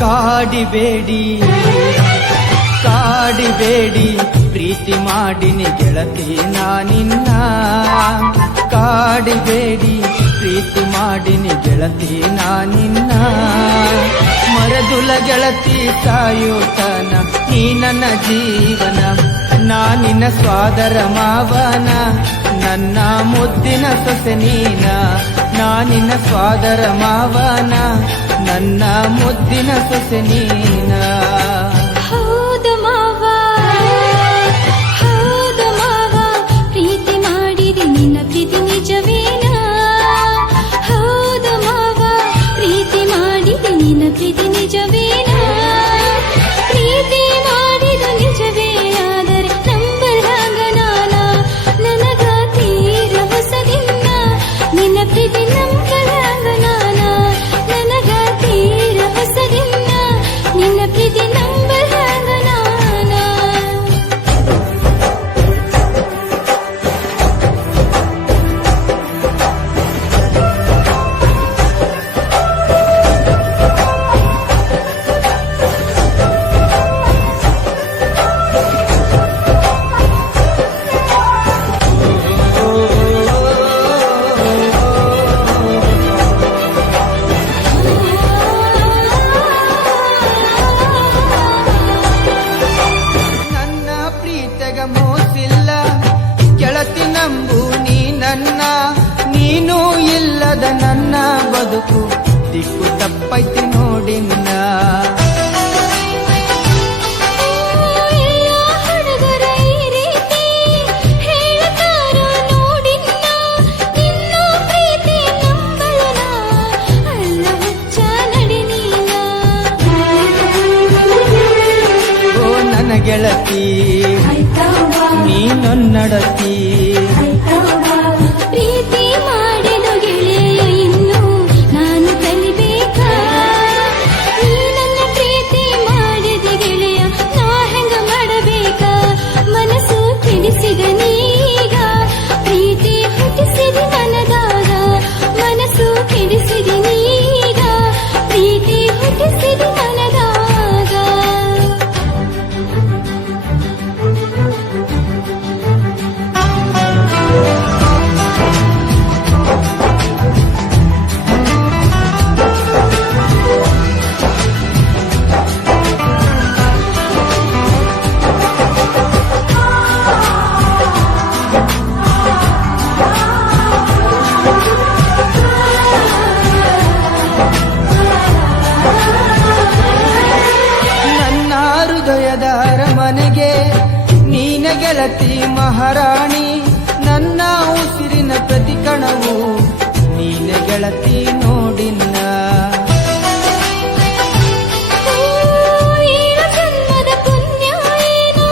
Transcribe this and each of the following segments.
ಕಾಡಿಬೇಡಿ ಕಾಡಿಬೇಡಿ ಪ್ರೀತಿ ಮಾಡಿನಿ ಗೆಳತಿ ನಾನಿನ್ನ ಕಾಡಿಬೇಡಿ ಪ್ರೀತಿ ಮಾಡಿನಿ ಗೆಳತಿ ನಾನಿನ್ನ ಮರದುಲ ಗೆಳತಿ ಸಾಯೋತನ ನೀ ನನ್ನ ಜೀವನ ನಾನಿನ್ನ ಸ್ವಾದರ ಮಾವನ ನನ್ನ ಮುದ್ದಿನ ಸೊಸೆ ನೀನ ನಾನಿನ್ನ ಸ್ವಾದರ ಮಾವನ ನನ್ನ ಮುದ್ದಿನ ಸೊಸೆ ನೀನ ಹೌದು ಮಾವ ಪ್ರೀತಿ ಮಾಡಿದೆ ನಿನ್ನ ಪ್ರೀತಿ ನಿಜವೇನಾ ಹೌದು ಮಾವ ಪ್ರೀತಿ ಮಾಡಿದೆ ನಿನ್ನ ಪ್ರೀತಿ ನಿಜವೇನಾ ಪ್ರೀತಿ ಮಾಡಿದ ನಿಜವೇ ಆದರೆ ನಂಬಲಾಗ ನಾನ ನನಗ ತೀರ ಹೊಸದಿನ್ನ ನಿನ್ನ ಪ್ರೀತಿ ನಂಬಲಾಗ ನಾನ ನನಗ ತೀರ ಹೊಸದಿನ್ನ ನಿನ್ನ ಪ್ರೀತಿ ನಂಬಲಾಗ ನಾನ ನನ್ನ ಪ್ರೀತಿಗ ಮೋಸಿಲ್ಲ ಗೆಳತಿ ನಂಬು ನೀ ನನ್ನ ನೀನು ಇಲ್ಲದ ನನ್ನ ಬದುಕು ದಿಕ್ಕು ತಪ್ಪೈತಿ ನೋಡಿನ್ನ ಎಲ್ಲ ಹುಡುಗರ ಈ ರೀತಿ ಹೇಳ್ತಾರೋ ನೋಡಿನ್ನ ನಿನ್ನ ಪ್ರೀತಿ ನಂಬಲನ ಅಲ್ಲ ಹುಚ್ಚ ನಡಿ ನೀನ ಓ ನನ್ನ ಗೆಳತಿ ನೀ ನನ್ನಡತಿ ಪ್ರೀತಿ ಮಾಡಿದ ಗೆಳೆಯ ಇನ್ನು ನಾನು ಕಲಿಬೇಕಾ ನೀ ನನ್ನ ಪ್ರೀತಿ ಮಾಡಿದ ಗೆಳೆಯ ನಾ ಹೆಂಗ ಮಾಡಬೇಕಾ ಮನಸ್ಸು ತಿಳಿಸಿದ ನೀಗ ಪ್ರೀತಿ ಹುಟ್ಟಿಸಿದ ಮನದಾಗ ಮನಸ್ಸು ತಿಳಿಸಿದ ನೀಗ ಪ್ರೀತಿ ಹುಟ್ಟಿಸಿದ ಮನದಾಗ ನನ್ನ ಹೃದಯದ ಅರಮನೆಗೆ ನೀನ ಗೆಳತಿ ಮಹಾರಾಣಿ ನನ್ನ ಉಸಿರಿನ ಪ್ರತಿ ಕಣವು ನೀನ ಗೆಳತಿ ನೋಡಿನ್ನ ಏಳು ಜನ್ಮದ ಪುಣ್ಯ ಏನು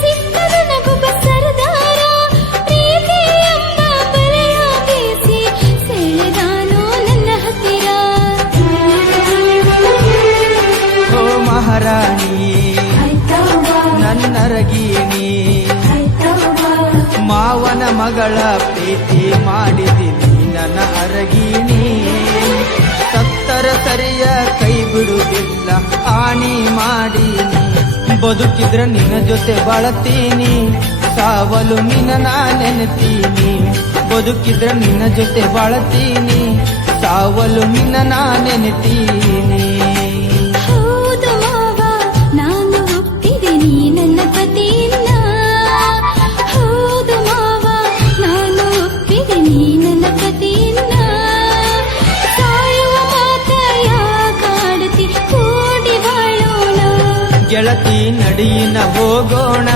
ಸಿಕ್ಕದ ನಗುಬ ಸರದಾರ ಪ್ರೀತಿ ಎಂಬ ಬಲೆಯ ಬೀಸಿ ಸೆಳೆದಾನೋ ನನ್ನ ಹತ್ತಿರ ಓ ಮಹಾರಾಣಿ ನನ್ನರಗೀನಿ ಮಾವನ ಮಗಳ ಪ್ರೀತಿ ಮಾಡಿದಿನಿ ನನ್ನ ಅರಗೀನಿ ಸತ್ತರ ಸರಿಯ ಕೈ ಬಿಡುವುದಿಲ್ಲ ಆಣಿ ಮಾಡೀನಿ ಬದುಕಿದ್ರ ನಿನ್ನ ಜೊತೆ ಬಾಳತೀನಿ ಸಾವಲು ನಿನ್ನ ನಾ ನೆನೆತೀನಿ ಬದುಕಿದ್ರ ನಿನ್ನ ಜೊತೆ ಬಾಳತೀನಿ ಸಾವಲು ನಿನ್ನ ನಾ ನೆನೆತೀನಿ ಹೌದು ಮಾವ ನಾನು ಒಪ್ಪಿದೆ ನೀ ನನ್ನ ಪತಿಯನ್ನ ಹೌದು ಮಾವ ನಾನು ಒಪ್ಪಿದೆ ನೀ ನನ್ನ ಪತಿಯನ್ನ ಸಾಯುವ ಮಾತ ಯಾಕಾಡತಿ ಕೂಡಿ ಬಾಳೋಣ ಗೆಳತಿ ನಡಿಯಿನ ಹೋಗೋಣ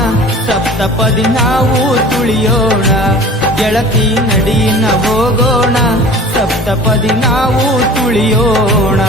ಸಪ್ತಪದಿ ನಾವು ತುಳಿಯೋಣ ಗೆಳತಿ ನಡಿಯಿನ ಹೋಗೋಣ ಸಪ್ತಪದಿ ನಾವು ತುಳಿಯೋಣ